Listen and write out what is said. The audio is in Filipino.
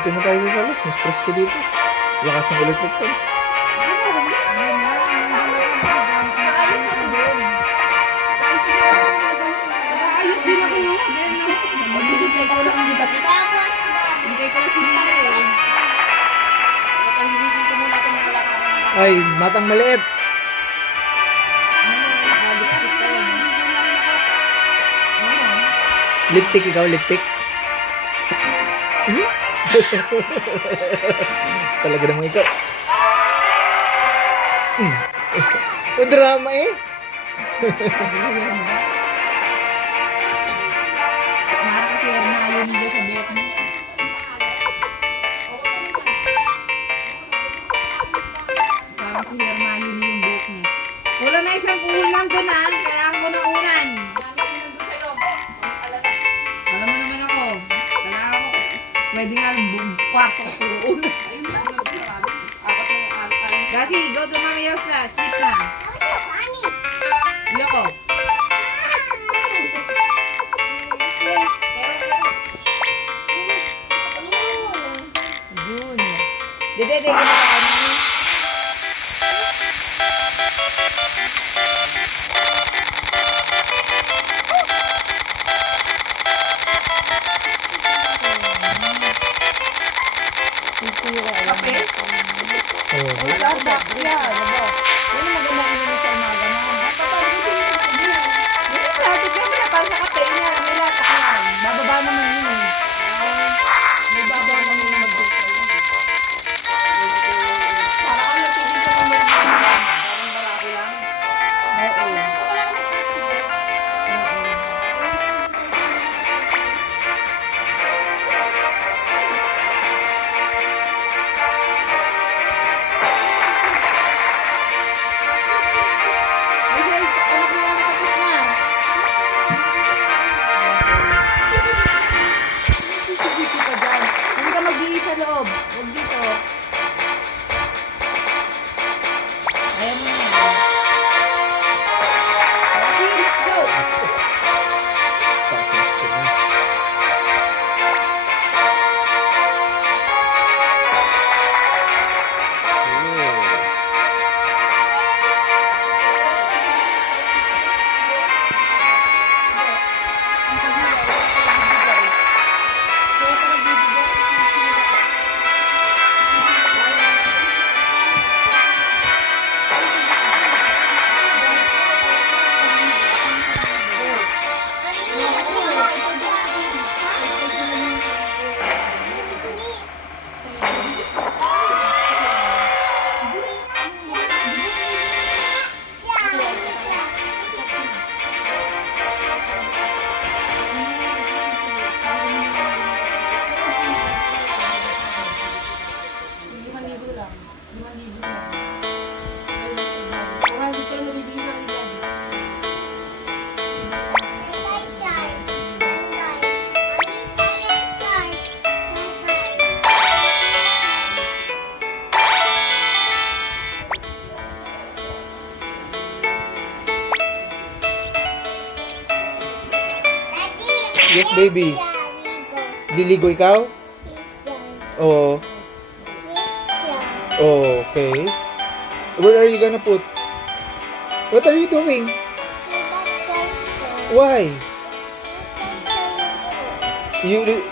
dito na tayo sa alas. Mas presko dito. Lakas ng electric fan. Ayos din ako yun. Hintay ko lang ang bakit. Hintay ko lang si Nia eh. Pahilitin ko muna itong nakalakaran. Ay, matang maliit. Lipstick ikaw, lipstick. Talaga naman ikaw. O drama eh. Mahal kasi Hermione niya sa buhok mo. Parang si Hermione yung buhok mo. Wala na isang ulan doon ah. Kailangan ko ng ulan. Alam mo naman ako. Kailangan ko. Pwede nga kwarto ko puro ulan. Kasi go to Marios na. Sleep na. Iya ko. Yun. Dede, ko na kayo mami. Kape? Oh. May Starbucks yan. Ano? Yan ang maganda inumin sa umaga na. Hindi na, tignan mo na para sa kape niya. May latak yan. Bababa naman yun eh. May bababa naman yung mag-buka yun. Para ano, tigil ka naman yun. Parang barako lang. Oo. Ay, siya, anak na yan, tapos na. Sisi ka dyan. Hindi ka magbihis sa loob. Huwag dito. Ayaw mo na. Kasi, let's go. Taas ko na. Yes, baby. Liligo ikaw? Oo. Oh, okay. Where are you gonna put? What are you doing? Why? You